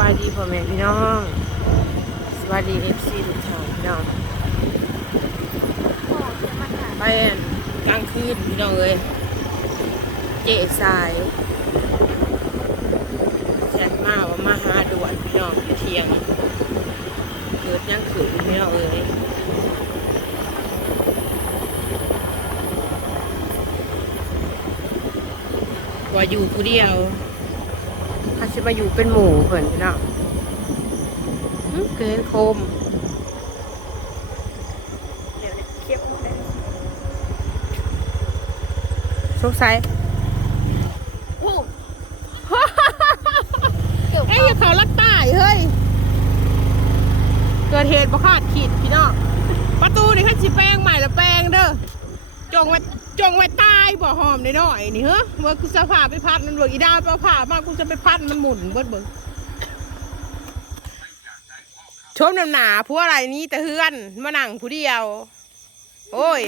บายดีพ่อแม่พี่น้องสวัสดีเอฟซีทุกท่านพี่น้องไปกลางคืนพี่น้องเอ้ยเจ๊สายแชทมาว่ามาหาด่วนพี่น้องเที่ยงเกิดยังขืนพี่น้องเอ้ยว่าอยู่ผู้เดียว จะมาอยู่เป็นหมู่เพิ่นพี่น้องหึเกินโคมเดี๋ยวเนี่ยเคี่ยวหมดเลยสงสัยโอ้เกี่ยวเอ้ยอย่าเขาลักตายเฮ้ย เกิดเหตุประคาดขีดพี่น้อง ประตูนี่ขั้นสิแปลงใหม่ละแปลงเด้อ จงไว้จงไว้ตายบ่หอมหน่อยๆนี่เฮ้เมื่อกูจะผ่าไปพัดมันเบิกอีดาวไปเอาผ่ามากูจะไปพัดมันหมุนเบิดเบิกชมน้ำหนาผู้อะไรนี้แต่เฮือนมานั่งผู้เดียว โอ้ย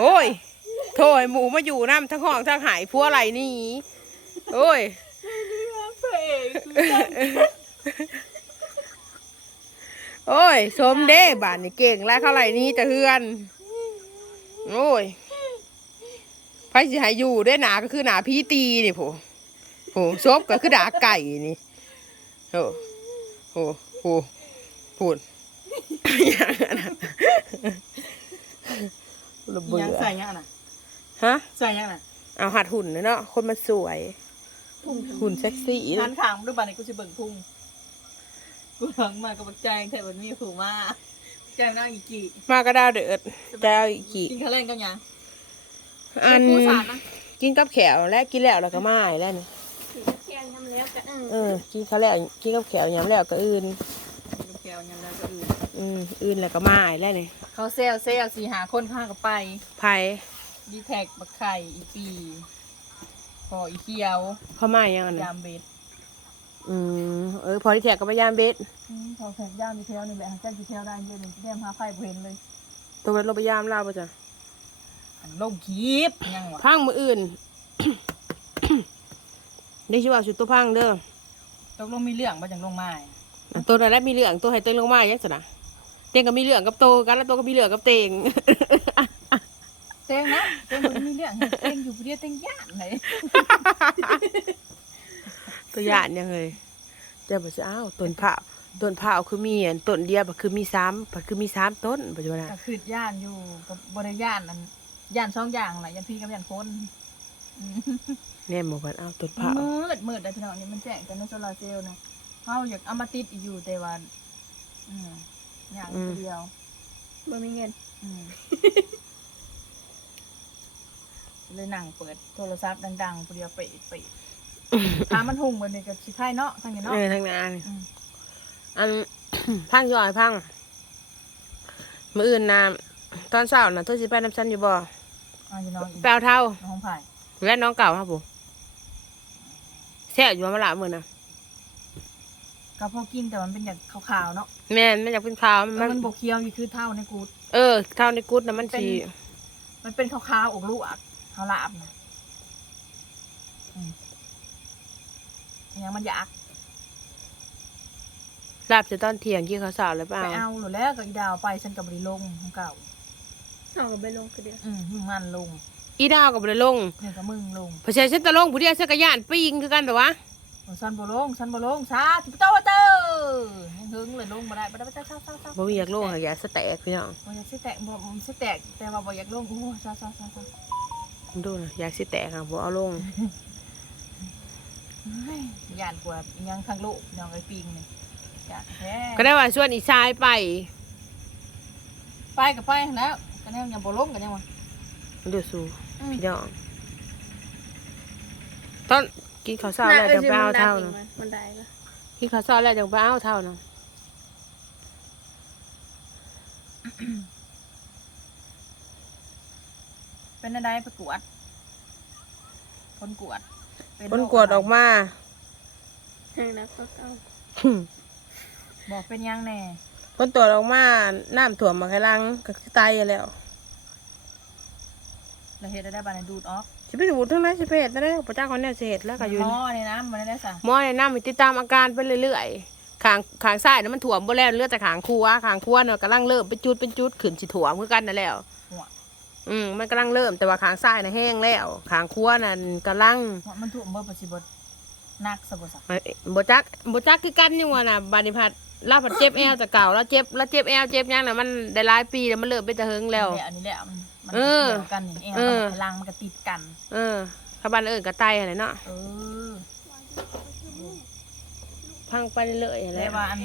โอ้ยโถยหมูมาอยู่น้ำทั้งห้องทั้งหายผู้อะไรนี่โอ้ยโอ้ยสมเด้บานนี่เก่งแล้วเข้าไหรนี้แต่เฮือน โอ้ยไพ่สิใหายอยู่ได้หนาก็คือหนาพี่ตีนี่ผู้โหซบก็คือด่าไก่นี่โอ้โหโหพูดอย่างนั้นน่ะระเบิยังดใส่ยังน่ะฮะใส่ยังน่ะเอาหัดหุ่นนะเนาะคนมันสวยพุ่งหุ่นเซ็กซี่ทันขางด้วยบ้านนี้กูจะเบิ่งพุ่งกูหลังมากับบักแจงแต่มันมีผูมา แจงนั่งอีกกี่มากก็ดาวเดือดดาวอีกกี่กินข้าวเล่นกันยังอันกูสาดนะกินกับแขวและกินแล้วแล้วก็ไม่แล้วนี่แค่น้ำแล้วกันเออกินเขาวแล้วกินกับแขวยำแล้วก็อื่นแก้วยังแล้วก็อื่นอืมอื่นแล้วก็ไม่แล้วนี่เขาเซลเซลสี่หาคนข้างกับไปไผ่ดีแท็กบักไข่อีปีพออีเขียวเขาไม่ยังอันนั้ยานมเบ็ด อืมเออพอที่แถกก็พยายามเบ็ดอืมพอแท็กย่ามมีเทลนี่แหละแจ้งมีเทลได้เยอะเลยแก้มหาไข่บ่เห็นเลยตัวเบ็ดเราพยายามล่าป่ะจ้ะอันลงคลิปยังวะพังมืออื่น ได้ชื่อว่าชุดตัวพังเด้อตกลงมีเรื่องมาจากลงไม้อะตัวนั้นแหละมีเหลืองตัวไฮเต็งลงมายังสนะเต็งก็มีเหลืองกับโตกันแล้วตัวก็มีเหลืองกับเต็งเต้งนะเต้งมันมีเรื่องเต้งอยู่ผู้เดียวเต้งย่านเลย ตัวหยาดยังเลยเจะบอกว่าอ้าวต้นผ้าวต้นผ้าวคือมีอันต้นเดียวบัดคือมีสามบัดคือมีสามต้นปัจจุบันก็คือย่านอยู่กับบริย่านนั่นย่านสองอย่างแหละย่านพี่กับย่านคนอืมแน่บอกว่าอ้าวต้นมันผ้าวมืดมืดได้พี่น้องนี่มันแจ้งกันในโซลาร์เซลล์นะเขาอยากเอามาติดอยู่แต่ว่าอืมอย่างเดียวบ่มีเงินอืมเลยนั่งเปิดโทรศัพท์ดังๆผู้เดียวเปิดเปิด พามันหุ่งบนนี้กับชิไพ่เนาะทางนี้เอเนาะอทางนั้นอืม อัน พังย่อยพังมืออื่นนะตอนเช้านะตัวสิไปน้ำชันอยู่บ่เอาอยู่น้องอีกแปลวเท่า น้องไผ่และน้องเก่าครับผมแซ่บอยู่มาละมือนะก็พอกินแต่มันเป็นอย่างขาวๆเนาะแม่นมันอยากเป็นขาวมัมันนมันบกเคี้ยวอยู่คือเท่าในกูด เออเท่าในกุดนะมันเป็นสีมันเป็นขาวๆอกลูกอะขาวลาบนะอืมอ ยังมันอยากลาบจะตอนเที่ยงกี่ข้าวสาวแล้วเปล่าไปเอาหรือแล้วก็อีดาวไปฉันกับบริลงของเก่าเอาก็ไปลงคือเดียวอืมมึงมันลงอีดาวกับบริลงเนี่ยกับมึงลงเพราะฉะนั้นฉันตะลงผู้เดียวฉันกระยานปิ้งคือกันแต่วะฉันบ่ลงฉันบ่ลงซาจิบเต้าเต้อยังหึงเลยลงบ่ได้บ่ได้บ่ได้เช้าเช้าเช้าบ่มีอยากลงอะอยากสแต็กพี่น้องบ่อยากสิแตกบ่สิแตกแต่ว่าบ่อยากลงโอ้เช้าเช้าเช้าเช้าดูนะอยากสิแตกอะบ่เอาลงเฮ้ ยย่านกว่าอีหยังทางโลกน้องไอ้ปิงนี่ย่านแท้ก็ได้ว่าชวนอีชายไปไปก็ไปแล้วก็แนวยังบ่ลงกันยังวะดูสูอืมพี่น้องตอนกินข้าวเช้าแล้วจังไปเอาเท่านะมันได้ละกินข้าวเช้าแล้วจังไปเอาเท่านะเป็นอะไรประกวดผลกวด เป็คนโรคกวดออกมาแห้งนะก็เอาบอกเป็นหยังแน่คนตรวจออกมาน้ำถ่วมมาแค่ลังก็คือตายอยู่แล้วเราเฮ็ดได้บ้านดูดออกสิสิไปดูทั้งนั้นสิเพศนั่นแหละพระเจ้าเขาเนี่ยสิเฮ็ดแล้วก็อยู่หม้อนี่นะมันได้สะหมอแนะนำให้ติดตามอาการไปเรื่อยๆขางขางซ้ายน่ะมันถ่วมบ่แล้วเหลือแต่ขางครัวขางครัวน่ะกำลังเริ่มเป็นจุดเป็นจุดขึ้นสิถ่วมคือกันนั่นแหล้ว หัว อืมมันกำลังเริ่มแต่ว่าขางซ้ายน่ะแห้งแล้วขางครัวน่ะกำลังหัวมันถูกเมื่อปัจจุบันนักสะบัสะเอ้ยบ่จักบ่จักคือกันนี่ว่าน่ะบาดนิพัดเราผัดเจ็บแอวแต่เก่าแล้วเจ็บแล้วเจ็บแอวเจ็บหยังน่ะมันได้หลายปีแล้วมันเริ่มเป็นตะเฮิงแล้ว อันนี้แหละมันมันเออเกี่ยวกันอย่างเอวเออพลังมันก็ติดกัน เออถ้าบ้านเอิ้นก็ไตอะไรเนาะเออ พังไปเรื่อยๆอะไรแต่ว่าอัน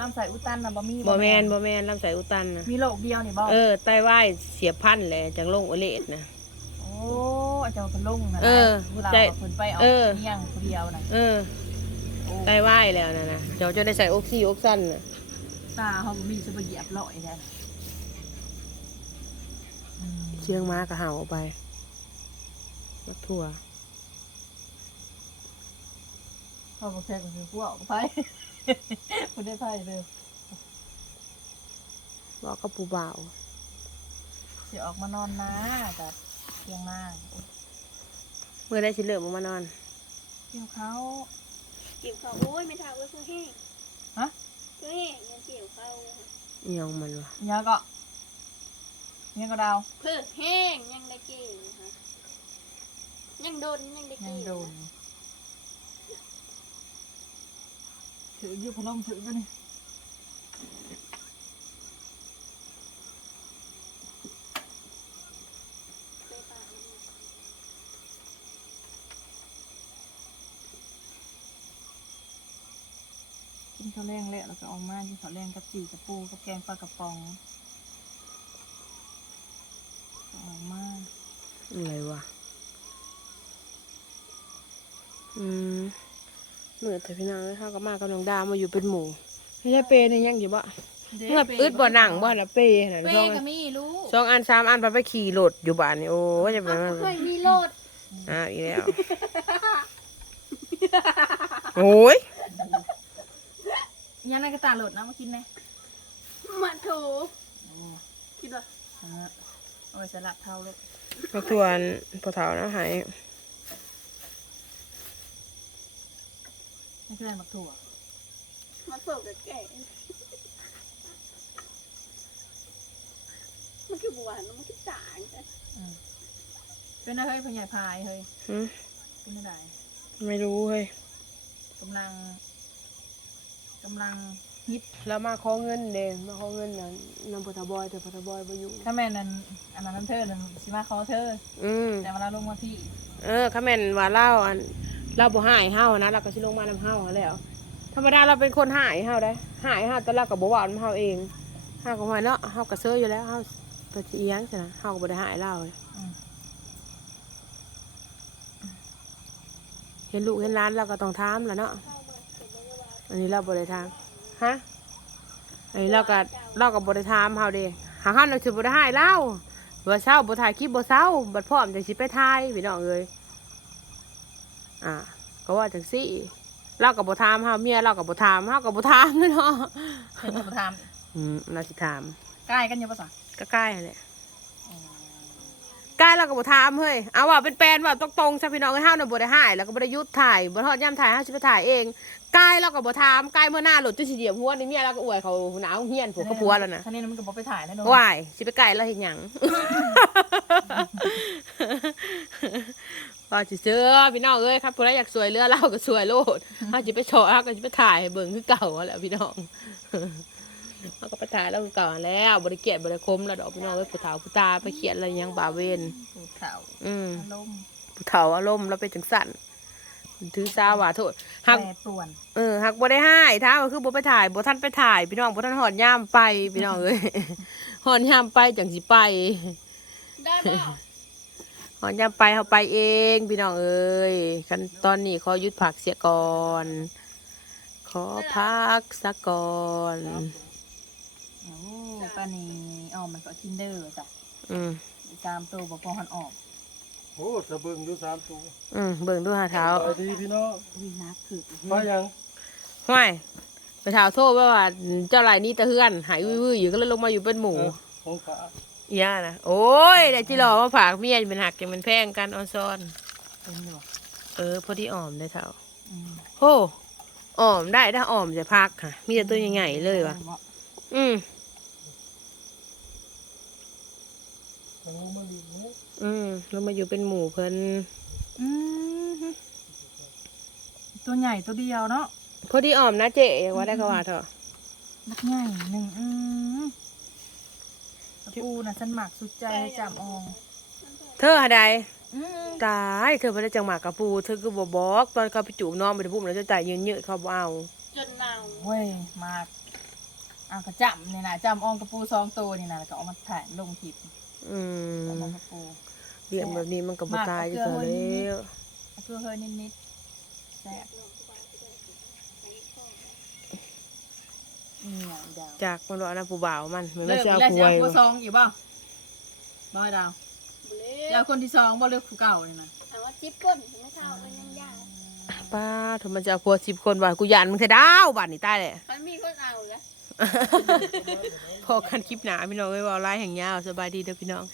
น้ำใสอุดตันน่ะบ่มีบ่แม่นบ่แม่นลำไส้อุดตันน่ะมีโรคเดียวนี่บ่เออไตวายเสียบพันธุ์แหละจังลงโอเลตนะ โอ้อาจารย์เป็นลงนะเออเวลาใจเพิ่นไปเอาเออเลี้ยงผู้เดียวน่ะเออโอ้ไตวายแล้วนะนะเจ้าจะได้ใส่ออกซิออกซันน่ะตาเขาบ่มีสิบ่เหยียบร้อยแท้อืมเชียงม้ากระเห่าออกไปมาทั่ว พ่อบอกแค่ก็คือพวกไปคุณได้ไพ่เลยบอกกับปูบ่าวสิออกมานอนนะแต่เที่ยงหน้าเมื่อได้ชิเลิมออกมานอนเที่ยวเขาเกี่ยวเขาโอ้ยไม่ทาไว้เพื่อแห้งฮะเพื่อแห้งยังเกี่ยวเขาเอียงมันวะเนี้ยก็เนี้ยก็ดาวเพื่อแห้งยังได้เกี่ยวนะคะยังโดนยังได้ยังเกี่ยวโดน ถืออยู่พนมถือก็นี่ไปป่กินข้าวแรงแล้วแล้วก็ออกมากินข้าวแรงกับจีกับปูกับแกงปลากระป๋องออกมาอะไรวะอืม เมื่อแต่พี่น้องเอ้ยเขาก็มากับน้องดามาอยู่เป็นหมู่ไม่ใช่เปย์นี่ยังอยู่บ่เมื่ออึดบ่หนังบ่ละเปย์น่ะเป้สองก็มีรู้สองอันสามอันไปไปขี่รถอยู่บ้านนี่โอ้ยจะไปอ้าวเคยมีโลดอ่าอีกแล้วโอ้ยยังไงก็ตาโหลดนะมากินไหมมาถูคิดว่าเอาไปสลัดเท่าลูกมาทวนพอเฒ่านะหาย ไม่ใช่หมักถั่วมาเสิร์ฟกับแก่มันคือบัวมันคือจางอืมเป็นอะไรเฮ้ยพญายพายเฮ้ยหึเป็นอะไรไม่รู้เฮ้ยกำลังกำลังฮิตแล้วมาขอเงินเด้มาขอเงินน่ะนำพอเฒ่าบอยแต่พอเฒ่าบอยบ่อยู่ถ้าแม่นั่นอันนั้นน้ำเธอนั่นสิมาขอเธอ อืมแต่เวลาลงมาพี่ เออข้าแม่นว่าเล่าอัน เราบ่หายเฮานะเราก็สิลงมานำเฮาหั้นแล้ว ธรรมดาเราเป็นคนหายเฮาได้หายเฮาแต่เราก็บ่เว้านำเฮาเองเฮาก็ว่าเนาะเฮาก็เซออยู่แล้วเฮาก็สิอียังซั่นน่ะเฮาก็บ่ได้หายเราเลยเห็นลูกเห็นหลานเราก็ต้องถามแหละเนาะอันนี้เราบ่ได้ถามฮะอันนี้เราก็เราก็บ่ได้ถามเฮาเด้หาเฮาน่ะสิบ่ได้หายเราว่าเช้าบ่ถ่ายคลิปบ่เช้าบัดพร้อมจังสิไปถ่ายพี่น้องเอ้ย อ่า ก็ว่าจังซี่เราก็บ่ถามเฮาเมียเราก็บ่ถามเฮาก็บ่ถามเนาะเพิ่นก็มาทอืมเราสิถามำใกล้กันอยู่ปะสะก็ใกล้แหละใกล้เราก็บ่ถามเฮ้ยเอาว่าเป็นแปลนว่าตรงๆซะพี่น้องเอ้ยเฮาน่ะบ่ได้หายแล้วก็บ่ได้หยุดถ่ายบ่ทอดย่ํถ่ายเฮาสิไปถ่ายเองใกล้เราก็บ่ถามใกล้เมื่อหน้าหลุดจนสิเหยียบหัวนี่เมียเราก็อวยเขาหนาวเฮียนผัวกับผัวแล้วนะท่านี้มันก็บอกไปถ่ายนะโดนวายสิไปไกลแล้วเฮ็ดหยัง ว่าสิเชื่อพี่น้องเอ้ยครับผู้ใดอยากสวยเรือเราก็สวยโลดเฮาสิไปโชว์เฮาก็สิไปถ่ายให้เบิ่งคือเก่าหั่นแหล้วพี่น้องเฮาก็ไปถ่ายแล้วคือเก่าหั่นแล้วบ่ได้เกลียดบ่ได้คมแล้วดอกพี่น้องเอ้ยผู้เฒ่าผู้ตาไปเขียนอะไรหยังบ่าเวนสูตรเข่าอืมอารมณ์ผู้เฒ่าอารมณ์เราเป็นจังสั่นถือซาว่าโทษหักแปรปรวนเออหักบ่ได้ให้ถ้าว่าคือบ่ไปถ่ายบ่ทันไปถ่ายพี่น้องบ่ทันหอดยามไปพี่น้องเอ้ยหอดยามไปจังสิไปได้ป่ะ หอดยามไปเฮาไปเองพี่น้องเอ้ยคันตอนนี้ขอหยุดพักเสียก่อน ขอพักสักก่อนโอ้ป้านี่อ๋อมันก็ทินเดอร์จ้ะอืมตามตัวบอกพอหันออกโอ้จะเบิ่งอยู่สามตัวอืมเบิ่งดูหาเท้าไปดีพี่น้องอุ้ยนักคือไปยังห้วยไปถามโทษว่าว่าเจ้าหลายนี้ตะเฮือน หายวื้อๆอยู่ก็เลยลงมาอยู่เป็นหมู่เออของขาอี ย่านะโอ้ยได้จิหลอมาฝากเมียเป็นหักจังมันแพงกันออนซอน เป็นอยู่เออพอดีอ่อมได้เท่าอืมโหอ่อมได้ถ้าอ่อมจะพักค่ะ มีแต่ตัวใหญ่ๆเลยวะอืมทางลงมาดีนะอืมเรามาอยู่เป็นหมู่เพิ่นอืมตัวใหญ่ตัวเดียวเนาะพอดีอ่อมนะเจ๊อยากว่าได้ก็ว่าเถอะนักใหญ่หนึ่งอืมตะ ปูน่ะฉันหมักสุดใจจำอองเธอหาใดอืมตายเธอไปได้จังหมากกระปูเธอก็บอบอกตอนเขาไปจูบน้องไปถึงปุ๊บแล้วจะจ่ายยืนเยอะเขาบ่เอาจนเนาเว้ยหมากอะก็จำนี่นะจำอองกระปูสองตัวนี่นะแล้วก็เอามาถ่ายลงคลิปอืมจำอองกระปูเลี้ยงแบบนี้มันก็บ่ตายอยู่หมากกับเกลืแล้อวเอาเพื่อเฮ้ยนิดๆแซ่บนี่อะดาว จากมันว่านะปูบ่าวมันมันไม่เลิกใช่แล้เอาวคุจะเอายผู้สองอีกบ่บ่ให้ดาวบุเล่จะเอาคนที่สองบ่เลือกผู้เก่าเลยนะเอาว่าจิ๊บก้นไม่เท่าเป็นยังยากป้าทำไมจะเอาพัวสิบคนว่ากูยานมึงเธอดาวบ้านนี่ตายเลยมันมีคนเอาแล้วพอกันคลิปหนาพี่น้องไว้ว่าไล่แห่งยาวสบายดีเด้อพี่น้องบ